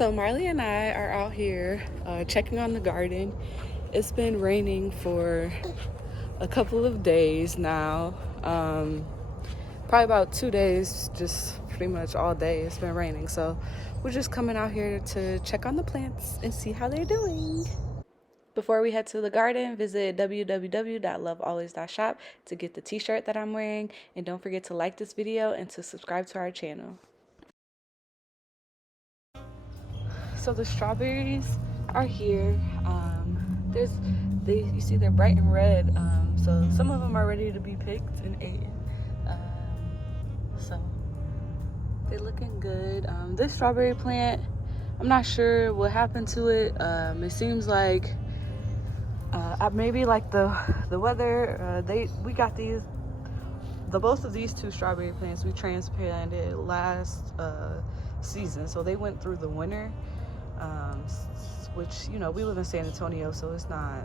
So Marley and I are out here checking on the garden. It's been raining for a couple of days now. Probably about 2 days, just pretty much all day it's been raining. So we're just coming out here to check on the plants and see how they're doing. Before we head to the garden, visit www.lovealways.shop to get the t-shirt that I'm wearing. And don't forget to like this video and to subscribe to our channel. So the strawberries are here. You see they're bright and red. So some of them are ready to be picked and eaten. So they're looking good. This strawberry plant, I'm not sure what happened to it. It seems like maybe like the weather. We got both of these two strawberry plants we transplanted last season, so they went through the winter. Which, you know, we live in San Antonio, so it's not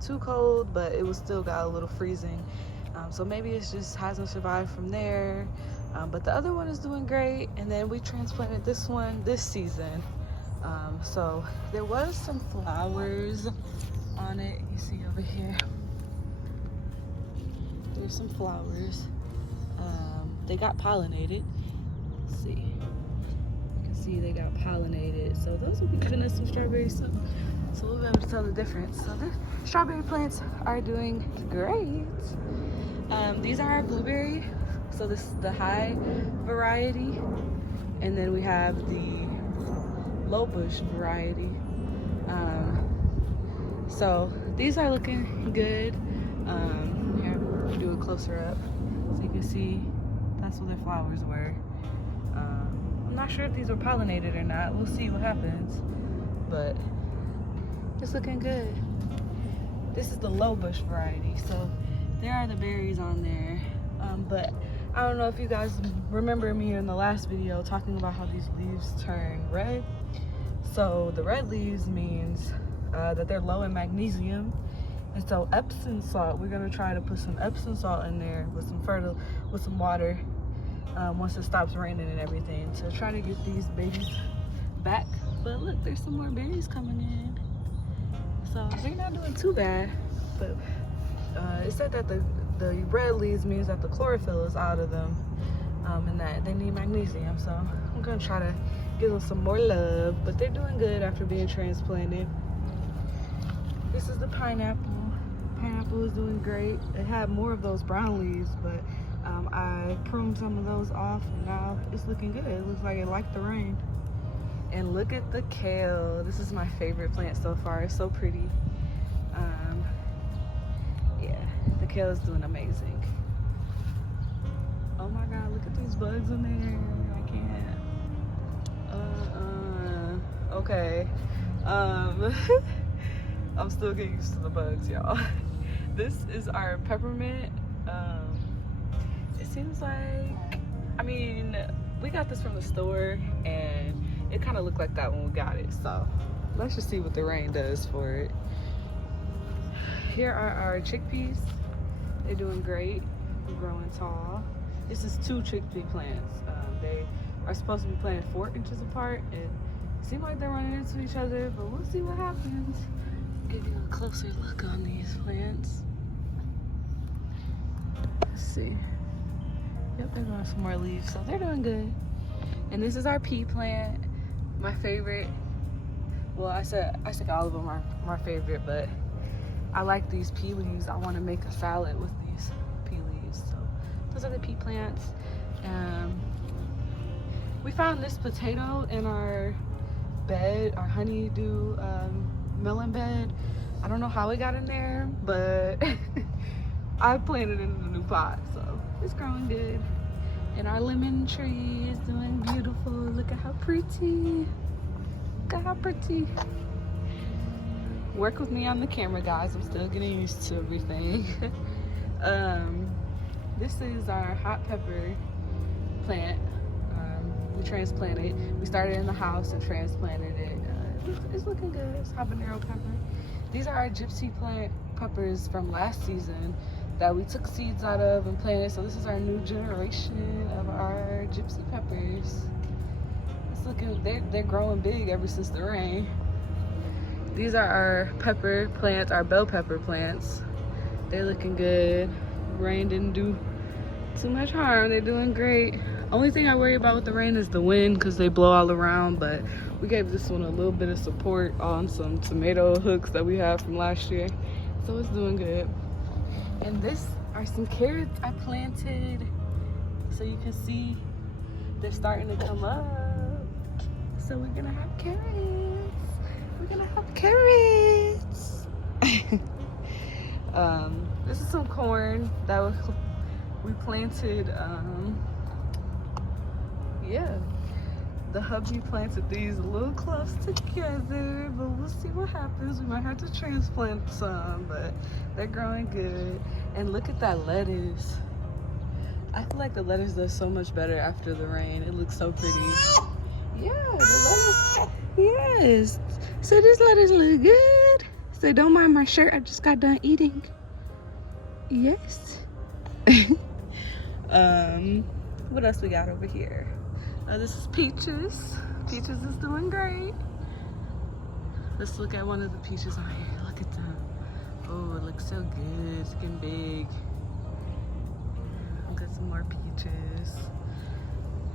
too cold, but it was still got a little freezing. So maybe it just hasn't survived from there. But the other one is doing great. And then we transplanted this one this season. So there was some flowers on it. You see over here. There's some flowers. They got pollinated. Let's see. See, they got pollinated, so those will be giving us some strawberries, so we'll be able to tell the difference. So the strawberry plants are doing great. These are our blueberry, so this is the high variety, and then we have the low bush variety. So these are looking good. Here, I'll do it closer up so you can see that's what their flowers were. I'm not sure if these were pollinated or not. We'll see what happens, but it's looking good. This is the low bush variety, so there are the berries on there. But I don't know if you guys remember me in the last video talking about how these leaves turn red. So the red leaves means that they're low in magnesium, and so Epsom salt. We're gonna try to put some Epsom salt in there with some water. Once it stops raining and everything, to try to get these babies back. But look, there's some more berries coming in, so they're not doing too bad. But it said that the red leaves means that the chlorophyll is out of them, and that they need magnesium. So I'm gonna try to give them some more love. But they're doing good after being transplanted. This is the pineapple. Pineapple is doing great. It had more of those brown leaves, but I pruned some of those off, and now it's looking good. It looks like it liked the rain. And look at the kale. This is my favorite plant so far. It's so pretty. Yeah, the kale is doing amazing. Oh my God, look at these bugs in there. I can't. Okay. I'm still getting used to the bugs, y'all. This is our peppermint. It seems like, I mean, we got this from the store, and it kind of looked like that when we got it. So let's just see what the rain does for it. Here are our chickpeas. They're doing great. They're growing tall. This is two chickpea plants. They are supposed to be planted 4 inches apart, and it seems like they're running into each other, but we'll see what happens. Give you a closer look on these plants. Let's see. Yep, they're growing some more leaves, so they're doing good. And this is our pea plant, my favorite. Well, I said all of them are my favorite, but I like these pea leaves. I want to make a salad with these pea leaves. So those are the pea plants. We found this potato in our bed, our honeydew melon bed. I don't know how it got in there, but I planted it in a new pot, so it's growing good. And our lemon tree is doing beautiful. Look at how pretty. Look at how pretty. Work with me on the camera, guys. I'm still getting used to everything. This is our hot pepper plant. We transplanted. We started in the house and transplanted it. It's looking good. It's habanero pepper. These are our gypsy plant peppers from last season that we took seeds out of and planted. So this is our new generation of our gypsy peppers. It's looking, they're growing big ever since the rain. These are our pepper plants, our bell pepper plants. They're looking good. Rain didn't do too much harm. They're doing great. Only thing I worry about with the rain is the wind, because they blow all around, but we gave this one a little bit of support on some tomato hooks that we have from last year, so it's doing good. And this are some carrots I planted, so you can see they're starting to come up. So we're gonna have carrots. We're gonna have carrots. This is some corn that we planted. Yeah, the hubby planted these a little close together, but we'll see what happens. We might have to transplant some, but they're growing good. And look at that lettuce. I feel like the lettuce does so much better after the rain. It looks so pretty. Yeah, the lettuce. Yes. So this lettuce look good. So don't mind my shirt. I just got done eating. Yes. What else we got over here? This is Peaches. Peaches is doing great. Let's look at one of the peaches on here. Look at them. Oh, it looks so good. It's getting big. I'll get some more peaches.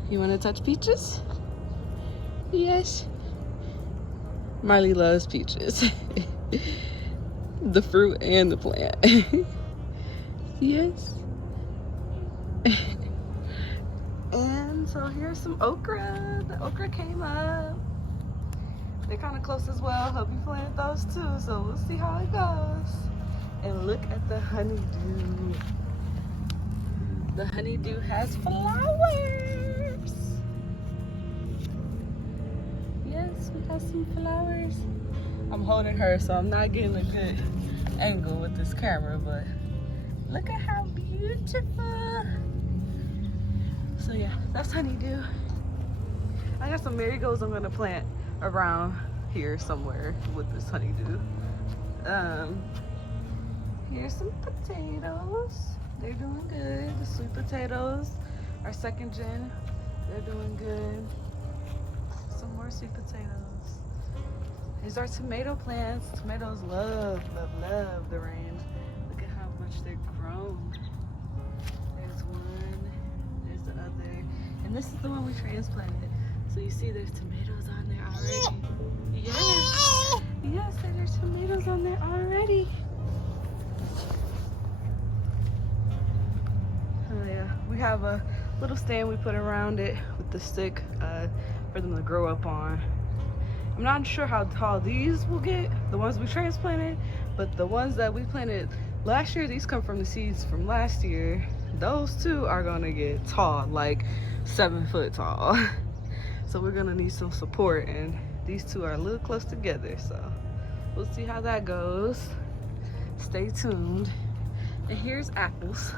You want to touch peaches? Yes. Marley loves peaches. The fruit and the plant. Yes. And so here's some okra. The okra came up. They're kind of close as well. Hubby planted those too, so we'll see how it goes. And look at the honeydew. The honeydew has flowers. Yes, we got some flowers. I'm holding her, so I'm not getting a good angle with this camera, but look at how beautiful. So yeah, that's honeydew. I got some marigolds I'm gonna plant around here somewhere with this honeydew. Here's some potatoes. They're doing good. The sweet potatoes, our second gen, they're doing good. Some more sweet potatoes. These are tomato plants. Tomatoes love the rain. Look at how much they're grown. There's one, there's the other, and this is the one we transplanted. So you see there's tomatoes on there already. Yes, yes, there's tomatoes on there already. Oh yeah, we have a little stand we put around it with the stick for them to grow up on. I'm not sure how tall these will get, the ones we transplanted, but the ones that we planted last year, these come from the seeds from last year. Those two are gonna get tall, like 7 foot tall. So we're gonna need some support, and these two are a little close together, so we'll see how that goes. Stay tuned. And here's Apples.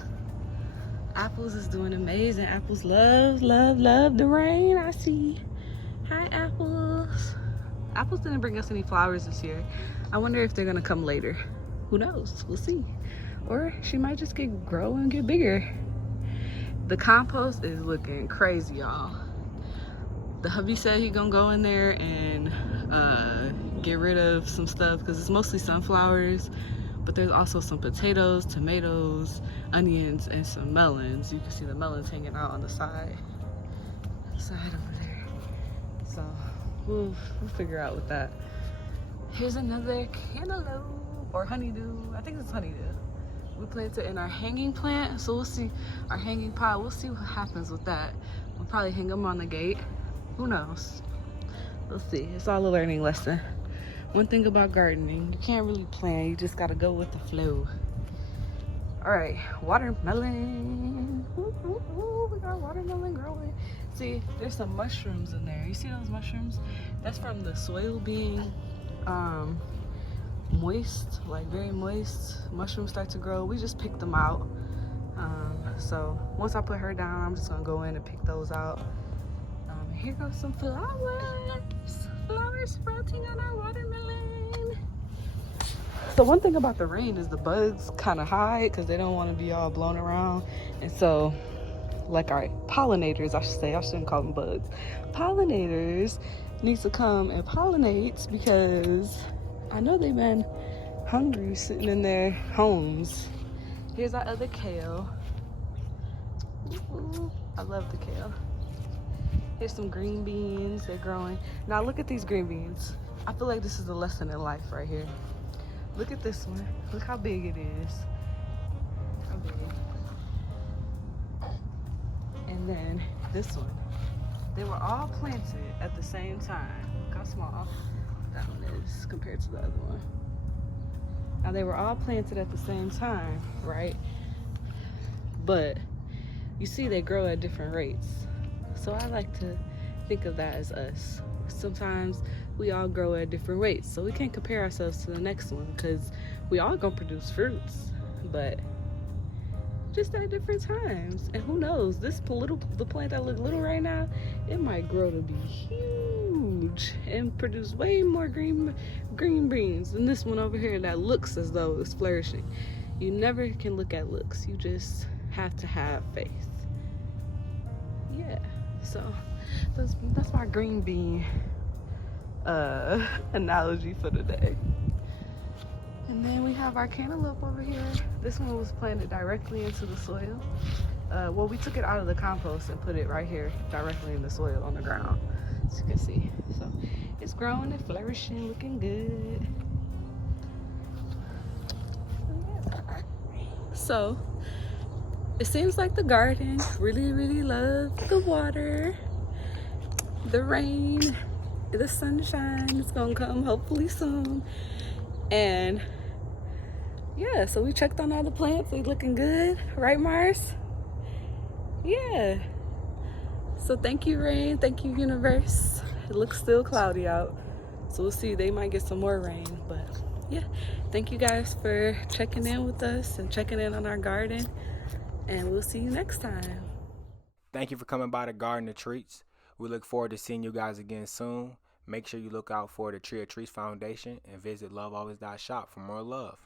Apples is doing amazing. Apples love the rain, I see. Hi, Apples. Apples didn't bring us any flowers this year. I wonder if they're gonna come later. Who knows? We'll see. Or she might just grow and get bigger. The compost is looking crazy, y'all. The hubby said he gonna go in there and get rid of some stuff because it's mostly sunflowers, but there's also some potatoes, tomatoes, onions, and some melons. You can see the melons hanging out on the side over there. So we'll figure out with that. Here's another cantaloupe or honeydew. I think it's honeydew. We planted in our hanging plant, so we'll see. Our hanging pot, we'll see what happens with that. We'll probably hang them on the gate. Who knows? We'll see. It's all a learning lesson. One thing about gardening, you can't really plan. You just gotta go with the flow. All right, watermelon. Ooh, ooh, ooh, we got watermelon growing. See, there's some mushrooms in there. You see those mushrooms? That's from the soil being moist, like very moist. Mushrooms start to grow. We just picked them out. So once I put her down, I'm just gonna go in and pick those out. Here goes some flowers. Flowers sprouting on our watermelon. So one thing about the rain is the bugs kind of hide because they don't want to be all blown around. And so like our pollinators, I should say, I shouldn't call them bugs. Pollinators need to come and pollinate because I know they've been hungry sitting in their homes. Here's our other kale. Ooh, I love the kale. Here's some green beans, they're growing. Now look at these green beans. I feel like this is a lesson in life right here. Look at this one. Look how big it is. How big. And then this one. They were all planted at the same time. Look how small that one is compared to the other one. Now they were all planted at the same time, right? But you see they grow at different rates. So I like to think of that as us. Sometimes we all grow at different rates, so we can't compare ourselves to the next one because we all gonna produce fruits, but just at different times. And who knows, the plant that look little right now, it might grow to be huge and produce way more green beans than this one over here that looks as though it's flourishing. You never can look at looks, you just have to have faith. Yeah, so that's my green bean analogy for today. And then we have our cantaloupe over here. This one was planted directly into the soil. Well, we took it out of the compost and put it right here directly in the soil on the ground, as you can see. So it's growing and flourishing, looking good. So it seems like the garden really loves the water, the rain, the sunshine. It's gonna come hopefully soon. And yeah, so we checked on all the plants. They looking good, right, Mars? Yeah. So thank you, rain. Thank you, universe. It looks still cloudy out, so we'll see. They might get some more rain, but yeah. Thank you guys for checking in with us and checking in on our garden, and we'll see you next time. Thank you for coming by the Garden of Treatz. We look forward to seeing you guys again soon. Make sure you look out for the Tree of Treats Foundation and visit lovealways.shop for more love.